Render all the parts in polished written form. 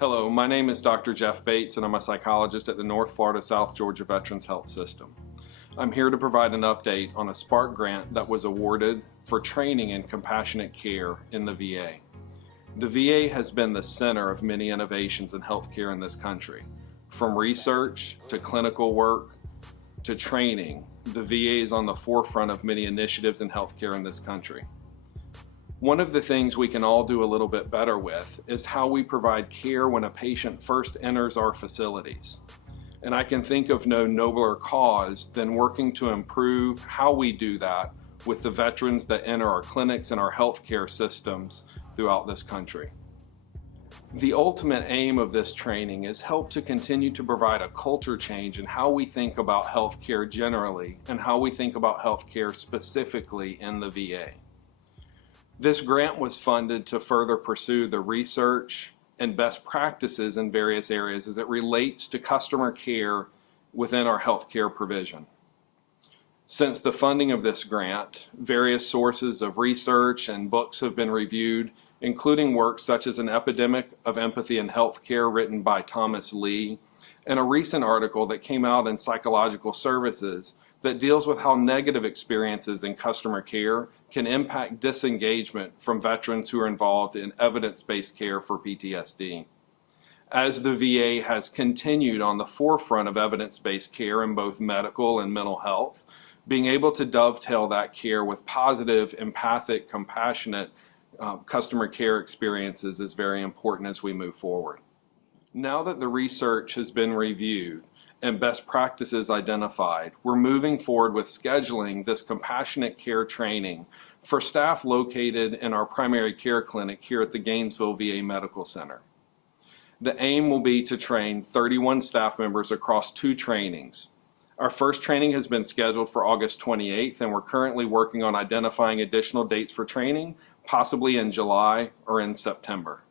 Hello, my name is Dr. Jeff Bates and I'm a psychologist at the North Florida South Georgia Veterans Health System. I'm here to provide an update on a SPARK grant that was awarded for training in compassionate care in the VA. The VA has been the center of many innovations in healthcare in this country. From research to clinical work to training, the VA is on the forefront of many initiatives in healthcare in this country. One of the things we can all do a little bit better with is how we provide care when a patient first enters our facilities. And I can think of no nobler cause than working to improve how we do that with the veterans that enter our clinics and our healthcare systems throughout this country. The ultimate aim of this training is help to continue to provide a culture change in how we think about healthcare generally and how we think about healthcare specifically in the VA. This grant was funded to further pursue the research and best practices in various areas as it relates to customer care within our healthcare provision. Since the funding of this grant, various sources of research and books have been reviewed, including works such as An Epidemic of Empathy in Healthcare written by Thomas Lee, and a recent article that came out in Psychological Services that deals with how negative experiences in customer care can impact disengagement from veterans who are involved in evidence-based care for PTSD. As the VA has continued on the forefront of evidence-based care in both medical and mental health, being able to dovetail that care with positive, empathic, compassionate customer care experiences is very important as we move forward. Now that the research has been reviewed, and best practices identified, we're moving forward with scheduling this compassionate care training for staff located in our primary care clinic here at the Gainesville VA Medical Center. The aim will be to train 31 staff members across 2 trainings. Our first training has been scheduled for August 28th, and we're currently working on identifying additional dates for training, possibly in July or in September.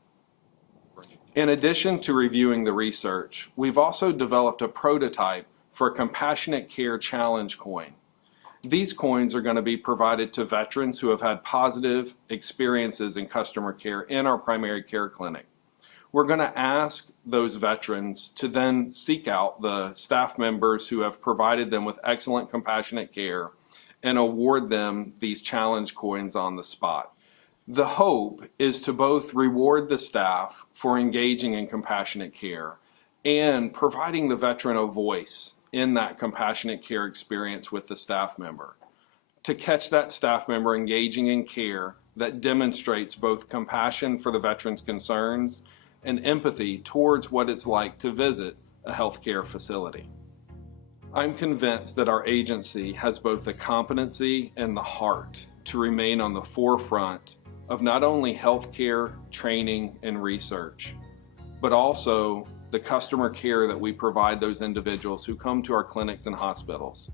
In addition to reviewing the research, we've also developed a prototype for a compassionate care challenge coin. These coins are going to be provided to veterans who have had positive experiences in customer care in our primary care clinic. We're going to ask those veterans to then seek out the staff members who have provided them with excellent compassionate care and award them these challenge coins on the spot. The hope is to both reward the staff for engaging in compassionate care and providing the veteran a voice in that compassionate care experience with the staff member. To catch that staff member engaging in care that demonstrates both compassion for the veteran's concerns and empathy towards what it's like to visit a healthcare facility. I'm convinced that our agency has both the competency and the heart to remain on the forefront of not only healthcare, training, and research, but also the customer care that we provide those individuals who come to our clinics and hospitals.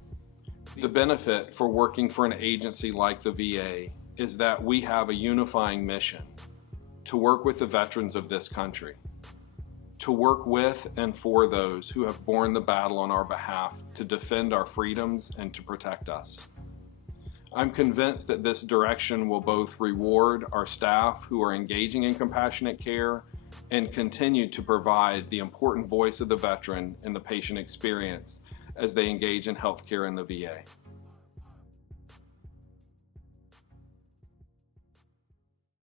The benefit for working for an agency like the VA is that we have a unifying mission to work with the veterans of this country, to work with and for those who have borne the battle on our behalf to defend our freedoms and to protect us. I'm convinced that this direction will both reward our staff who are engaging in compassionate care and continue to provide the important voice of the veteran and the patient experience as they engage in healthcare in the VA.